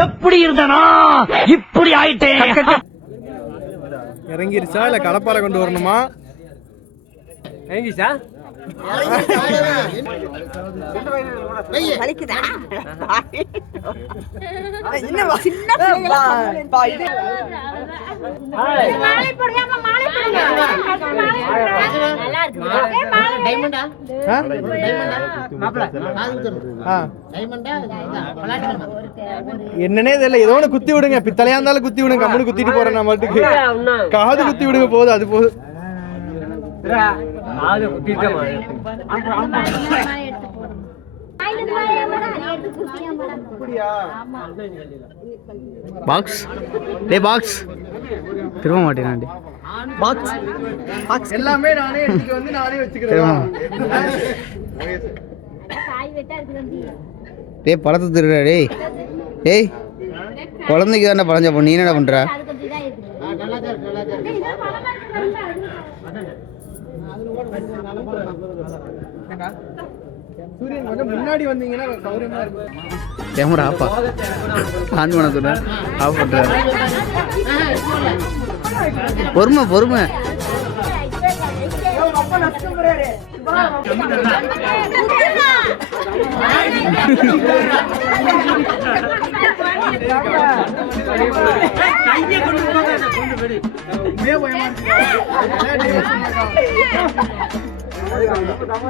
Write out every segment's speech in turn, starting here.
எப்படி இருந்தனா இப்படி ஆயிட்டேன். இறங்கிருச்சா இல்ல கடப்பாரை கொண்டு வரணுமா? இறங்கிச்சா? என்னன்னே தெரியல, ஏதோ ஒண்ணு குத்தி விடுங்க. பித்தளையா இருந்தாலும் குத்தி விடுங்க. கம்முனு குத்திட்டு போறேன் நான் மட்டுக்கு. காது குத்தி விடுங்க, போதும், அது போதும். பாக்ஸ் டேய் பாக்ஸ் திரும்ப மாட்டேன். பாக்ஸ் பாக்ஸ் எல்லாமே நானே எடுத்துட்டு வந்து நானே வச்சுக்கிறேன். டேய் பழத்தை திருடுற. டேய் டேய் குழந்தைக்கு தானே பழஞ்சப்போ நீ என்னடா பண்ற? சூரியன் கொஞ்சம் முன்னாடி வந்தீங்கன்னா சௌரியமா இருக்கும். கேமரா ஆப்பா ஆன் பண்ண சொன்ன ஆஃப் பண்ற. பொறுமை பொறுமை.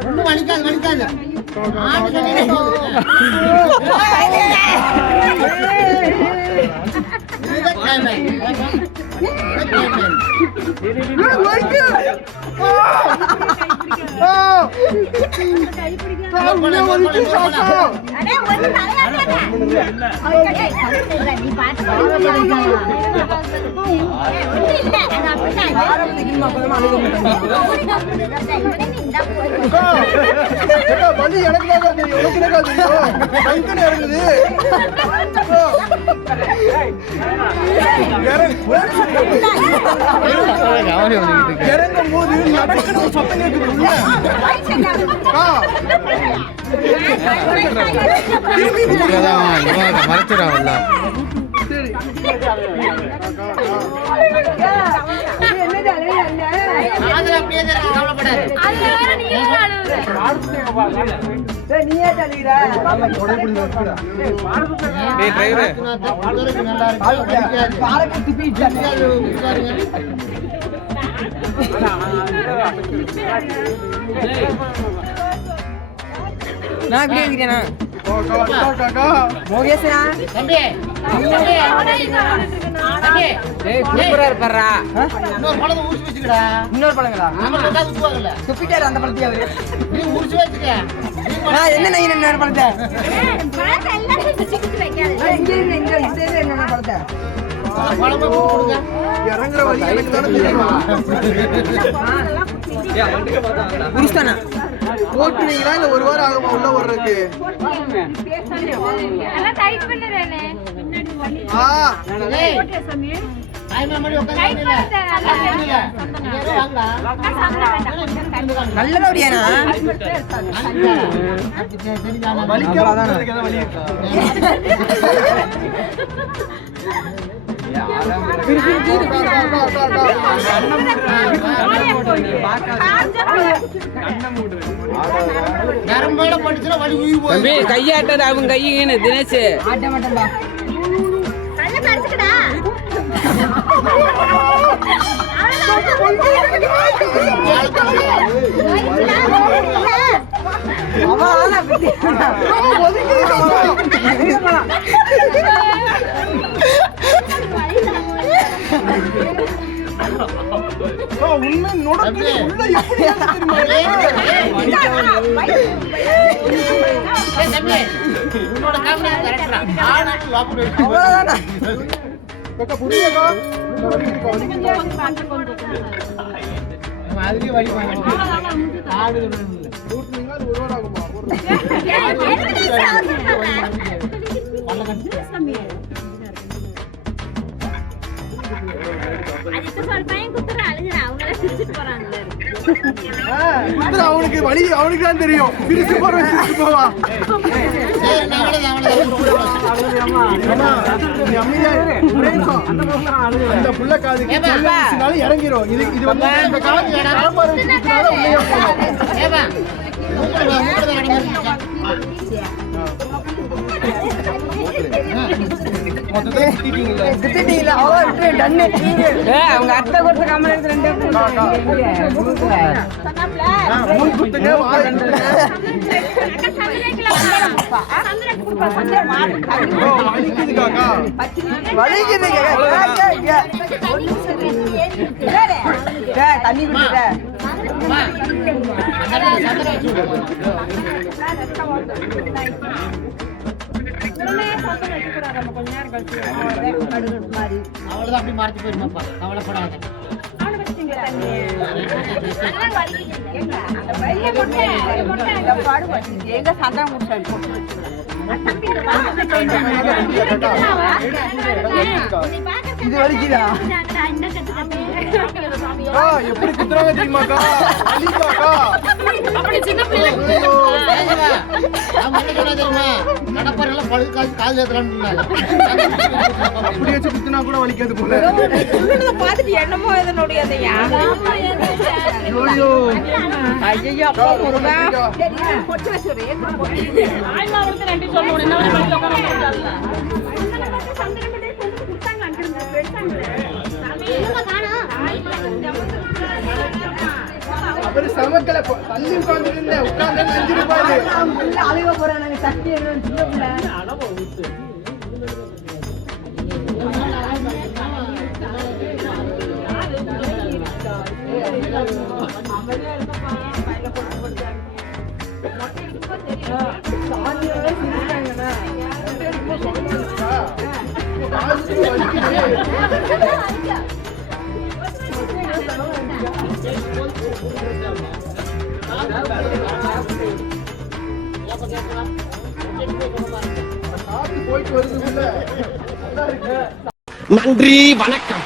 ஒன்னும் வலிக்காது வலிக்காது. மறைச்சிடாவல்ல. நான் இப்படி இருக்கிறேனா? இன்னொரு பழங்களா? துப்பிட்டாரு அந்த பழத்தையே அவரு. என்ன இன்னொரு பழத்தை இறங்குற வழி எனக்கு தானே தெரியும். போட்டுறீங்களா இல்ல ஒரு வாரம் ஆகுமா உள்ள வர்றதுக்கு? நல்லபடியானா கையாட்டது அவங்க கையின்னு தினேஷ் ஆட்ட மாட்டேன்பா. அதுக்கு சொல்றேன் குத்துற அழுகுற அவங்கள சிரிச்சிட்டு போறாங்க. குத்துற அவனுக்கு வலி அவனுக்கு தான் தெரியும். பிரிச்சு போவா அந்த புள்ள காதுக்கு இறங்கிரும். இது வந்து இந்த காது சாம்பார் வச்சுனால உள்ளே அவங்க அத்தை கொடுத்த கமல் எடுத்து 2 வலிக்குது தண்ணி குடிக்க அவ்வளவுதான் அப்படி மறைச்சு போயிருமாப்பா, கவலைப்படாத. எங்க சந்தனம் முடிச்சாரு இது வலிக்குதா எப்படி குத்துறாங்க தெரியுமாக்கா? வலிக்காக்கா அப்படி வச்சு குத்துனா கூட வலிக்காது போல. பாத்துட்டு என்னமோ இதனுடைய ஐயோ அப்பா முருகா அவரு சமக்கல தள்ளி உட்கார்ந்து உட்கார்ந்து 5 ரூபாய் அழுக போறேன் நாங்க சக்தி போயிட்டு வருது. நன்றி, வணக்கம்.